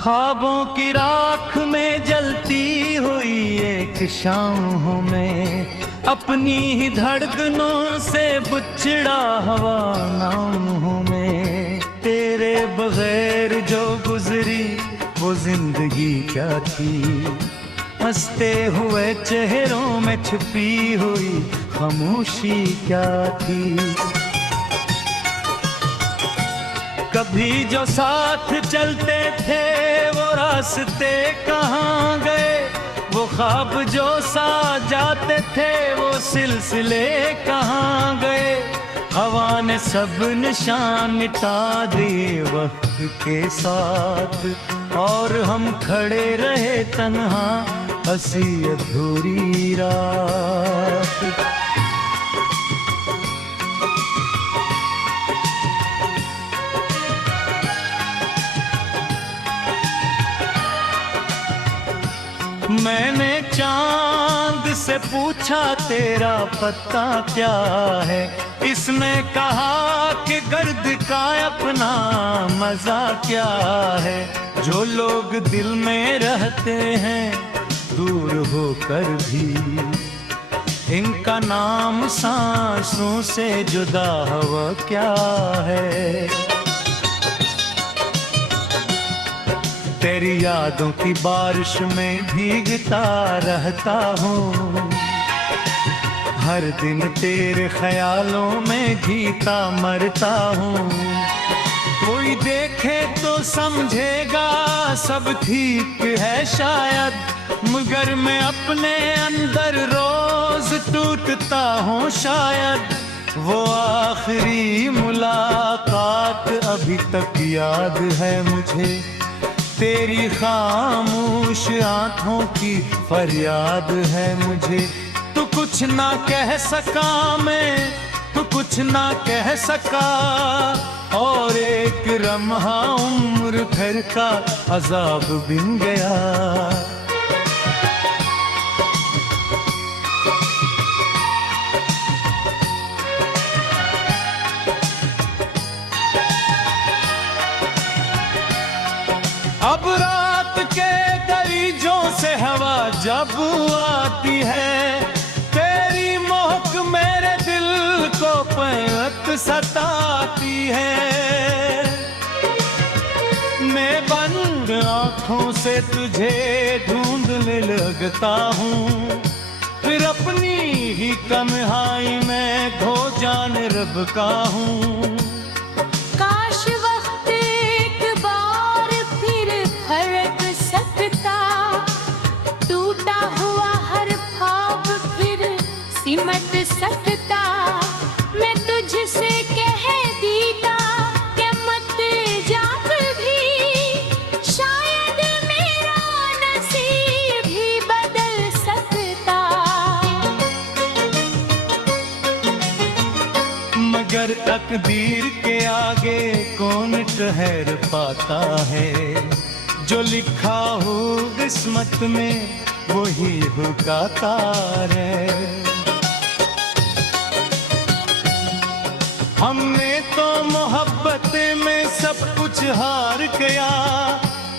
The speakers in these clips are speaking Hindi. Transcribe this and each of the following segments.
ख्वाबों की राख में जलती हुई एक शाम हूँ मैं, अपनी ही धड़कनों से बुछड़ा हवा नाम हूँ मैं। तेरे बगैर जो गुजरी वो जिंदगी क्या थी, हंसते हुए चेहरों में छुपी हुई खामोशी क्या थी। कभी जो साथ चलते थे वो रास्ते कहाँ गए, वो ख्वाब जो साथ जाते थे वो सिलसिले कहाँ गए। हवा ने सब निशान मिटा दिए वक्त के साथ, और हम खड़े रहे तन्हा हंसी अधूरी रात। मैंने चांद से पूछा तेरा पता क्या है, इसने कहा कि गर्द का अपना मजा क्या है। जो लोग दिल में रहते हैं दूर होकर भी, इनका नाम सांसों से जुदा हवा क्या है। तेरी यादों की बारिश में भीगता रहता हूँ, हर दिन तेरे ख्यालों में जीता मरता हूँ। कोई देखे तो समझेगा सब ठीक है शायद, मगर मैं अपने अंदर रोज टूटता हूँ शायद। वो आखिरी मुलाकात अभी तक याद है मुझे, तेरी खामोश आंखों की फरियाद है मुझे। तू कुछ ना कह सका मैं, तू कुछ ना कह सका, और एक लम्हा उम्र भर का अजाब बिन गया। अब रात के दरीजों से हवा जब आती है, तेरी महक मेरे दिल को पैत सताती है। मैं बंद आँखों से तुझे ढूंढने लगता हूँ, फिर अपनी ही तन्हाई में खो जाने रब का हूँ। सिमट सकता मैं तुझसे कह देता कि मत जा कभी, शायद मेरा नसीब भी बदल सकता। मगर तकदीर के आगे कौन ठहर पाता है, जो लिखा हो किस्मत में वही होगा तार है। हमने तो मोहब्बत में सब कुछ हार गया,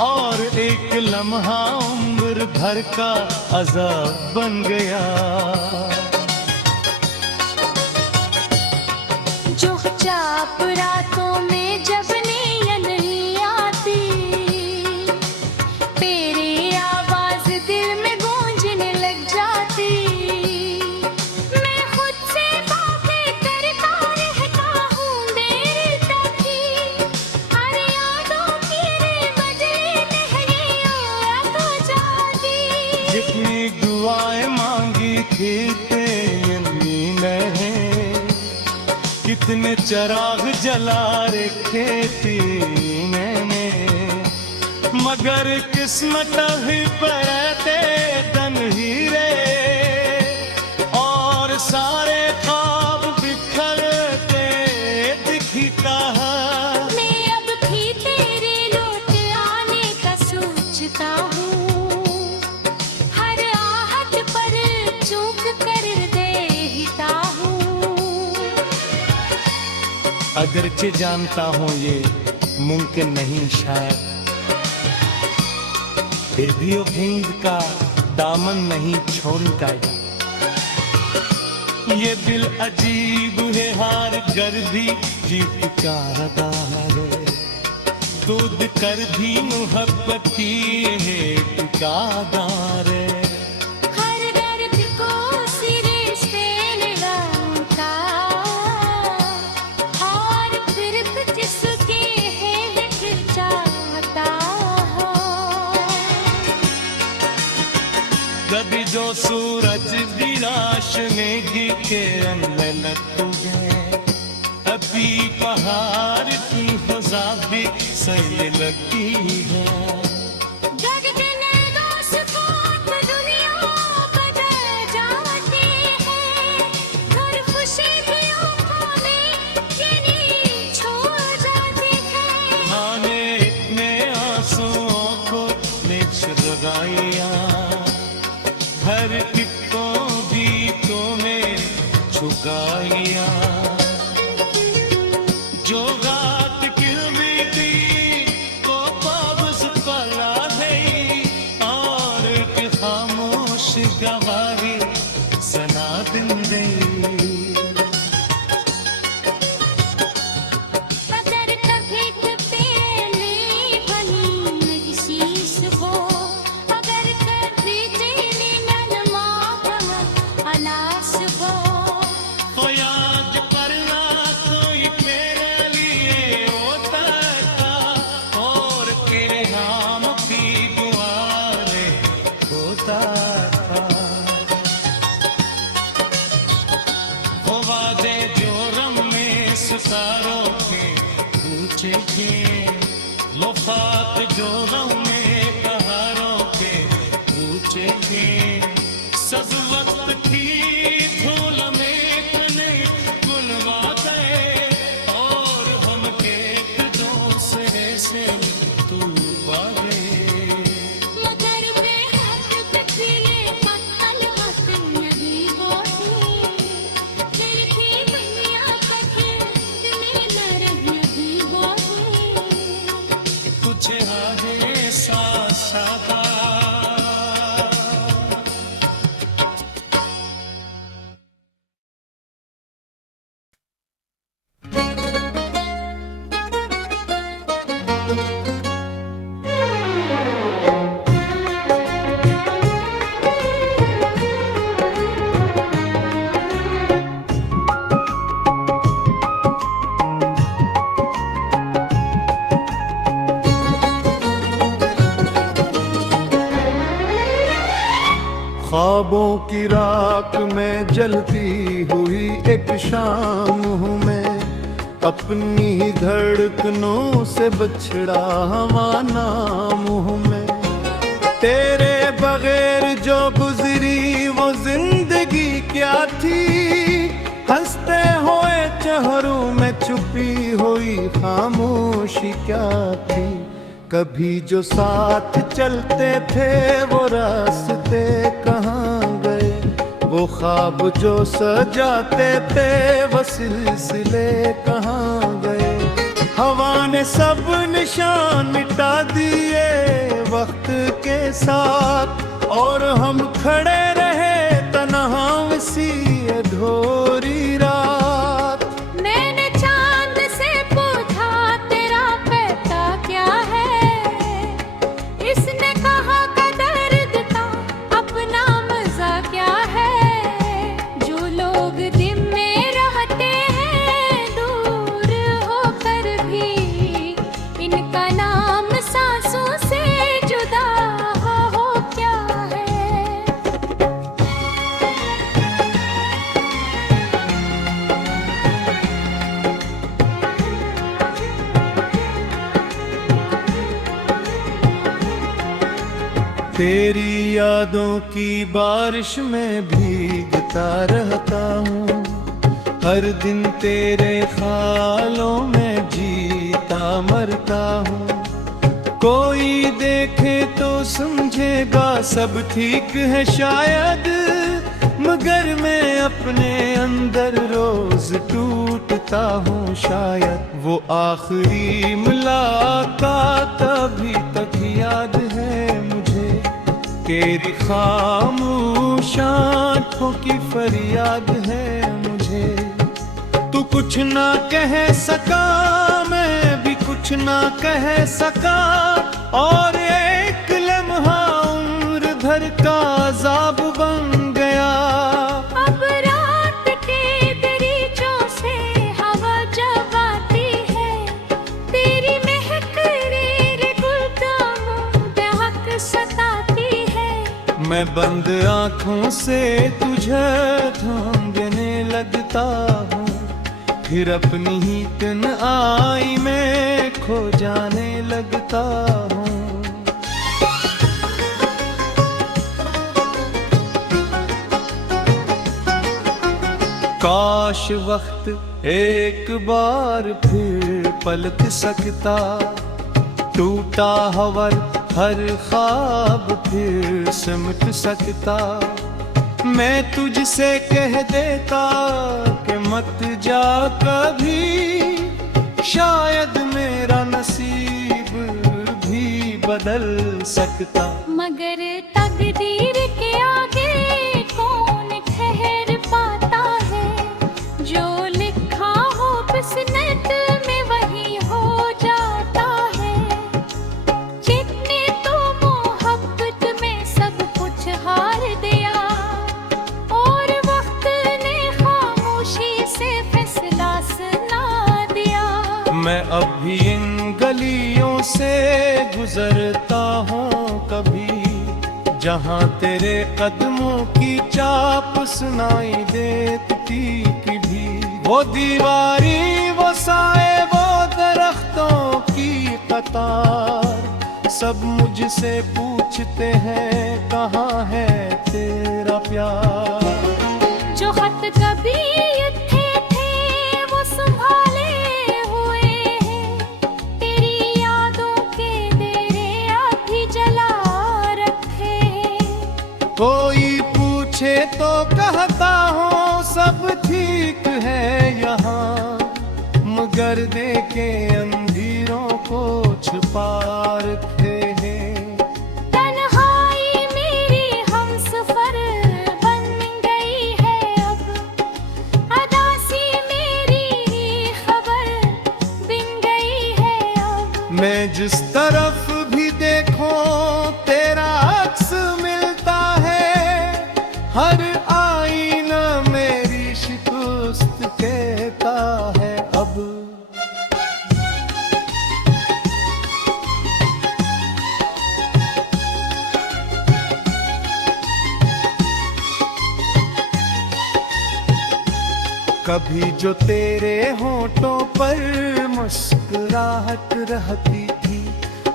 और एक लम्हा उम्र भर का अज़ाब बन गया। चुपचाप रातों में जब नींद नहीं आती, तेरी आवाज दिल में गूंजने लग जाती। मैं खुद से बातें करता रहता हूँ देर तक ही, हर यादों की बजले लहरियों तो जाती। जितनी दुआएं मांगी थी तेरी नहीं, कितने चराग जला रखे मैंने, मगर किस्मत ही परते तन ही रे, और सारे ख्वाब बिखरते दिखता है। मैं अब भी तेरे लौट आने का सोचता हूँ, हर आहट पर चूक कर देता हूँ। अगरचे जानता हूँ ये मुमकिन नहीं शायद, फिर भी वो हिंद का दामन नहीं छोड़ता है। ये दिल अजीब है हार कर भी जीत का रहा है, दूध कर भी मोहब्बत की है ठिकादार है। हर दर्द को सिरे से लगाता और फिर भी जिसके है दिल चाहता हो। कभी जो सूरज भी रोशनी की किरण में लग गए, अभी पहाड़ की फजा भी सही लगती है। गगन दोस्त को दुनिया बदल जाती है, हर खुशी भी आँखों में गिनी छोड़ जाती है। आने इतने आंसुओं को निच लगाया, हर कितो गीतों में छुगाया। जो गात किलमी दी को पाबस पला दे, और के खामोश गवारी सना दिन दे। अगर कभी पहले बनी मेरी शीश हो, अगर कभी तेरी नरमा अलास हो, तो याद करना कोई मेरे लिए होता था, और तेरे नाम की गुआरे होता था। वो वादे जो रंग में सितारों के पूछे थे, मुफात जो रंग में पहाड़ों के पूछे थे, सब वक्त की धूल में तने गुलवा गए, और हम एक दूसरे से तू गए। मगर बेहद तकलीले पत्तल हक नहीं होती, फिर भी दुनिया कठिन में न रही होती। कुछ आगे सादा ख्वाबों की राख में जलती हुई एक शाम हूँ मैं, अपनी ही धड़कनों से बछड़ा हवा नाम हूँ मैं। तेरे बगैर जो गुजरी वो जिंदगी क्या थी, हंसते हुए चेहरों में छुपी हुई खामोशी क्या थी। कभी जो साथ चलते थे वो रास्ते कहाँ गए, वो ख्वाब जो सजाते थे वो सिलसिले कहाँ गए। हवा ने सब निशान मिटा दिए वक्त के साथ, और हम खड़े रहे तन्हा सी अधूरी रात। मैंने चांद से पूछा तेरा कहता क्या है, इसने कहा दर्द का अपना मजा क्या है। जो लोग दिन में रहते हैं दूर होकर भी, इनका नाम सांसों से जुदा हो क्या है। तेरी यादों की बारिश में भीगता रहता हूँ, हर दिन तेरे ख्यालों में जीता मरता हूँ। कोई देखे तो समझेगा सब ठीक है शायद, मगर मैं अपने अंदर रोज टूटता हूँ शायद। वो आखिरी मुलाकात अभी तक याद है मुझे, तेरी खामोश आँखों की फरियाद है मुझे। तू कुछ ना कह सका, मैं भी कुछ ना कह सका, और एक लम्हा उम्र भर का अज़ाब बन गया। अब रात के दरीचों से हवा जब आती है, तेरी महक रे गुलदानों बहक सताती है। मैं बंद आँखों से तुझे ढूंढने लगता हूँ, फिर अपनी ही तन्हाई में खो जाने लगता हूँ। काश वक्त एक बार फिर पलट सकता, टूटा हवर हर ख्वाब फिर सिमट सकता। मैं तुझसे कह देता कि मत जा कभी, शायद मेरा नसीब भी बदल सकता। मगर तकदीर के आगे कौन ठहर पाता है, जो लिखा हो किस्मत में वही हो जाता है। जितने तो मोहब्बत में सब कुछ हार दिया, और वक्त ने खामोशी से फैसला सुना दिया। मैं अब भी इन गलियों से गुजरता हूँ कभी, जहाँ तेरे कदमों की चाप सुनाई देती भी। वो दीवारी, वो साए, वो दरख्तों की कतार, सब मुझसे पूछते हैं कहाँ है तेरा प्यार। जो खत कभी लिखे थे वो संभाले हुए हैं, तेरी यादों के डेरे अभी जला रखे हैं। कोई पूछे तो कहता हूँ सब ठीक है यहाँ, मगर देखे अंधेरों को छुपा रखे हैं। तन्हाई मेरी हमसफर बन गई है अब, अदासी मेरी खबर बिन गई है अब। मैं जिस तरफ भी देखूं तेरा अक्स मिलता है, हर आईना मेरी शिकस्त कहता है अब। कभी जो तेरे होठों पर मुस्कुराहट रहती थी,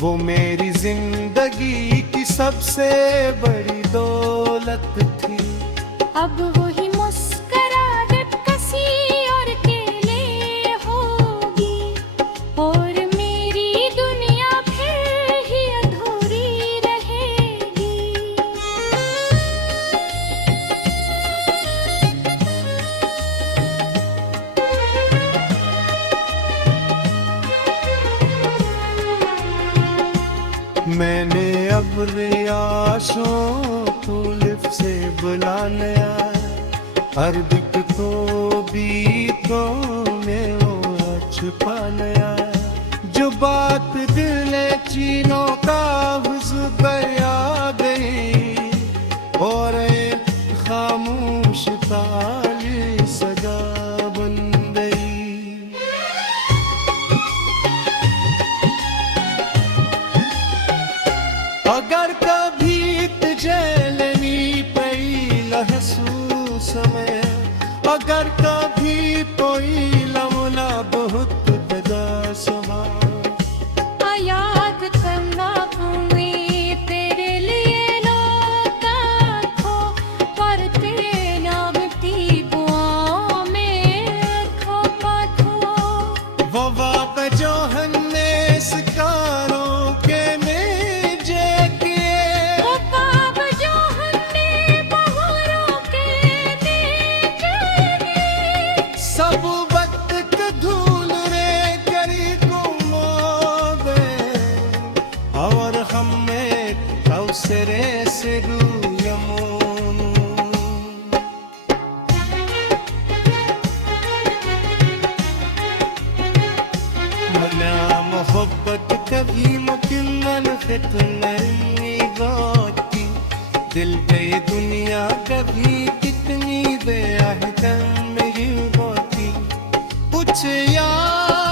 वो मेरी जिंदगी की सबसे बड़ी दौलत थी। अब वही मुस्कुराहट कसी और के लिए होगी, और मेरी दुनिया फिर ही अधूरी रहेगी। मैंने अब रियाशों को लिफ से बुलाया, हर दिक तो बीतों में वो छुपा नया। जो बात दिल चीनों का हुज़्र आ गई, और एक खामोश ताली सजा बन गई। अगर कभी तुझे लेनी पई महसूस में, अगर कभी कोई लम्हा बहुत बेदास हुआ, मना मोहब्बत कभी मुकम्मल फितननी बाती दिल पे दुनिया कभी कितनी बेआहकम मेरी बाती कुछ यार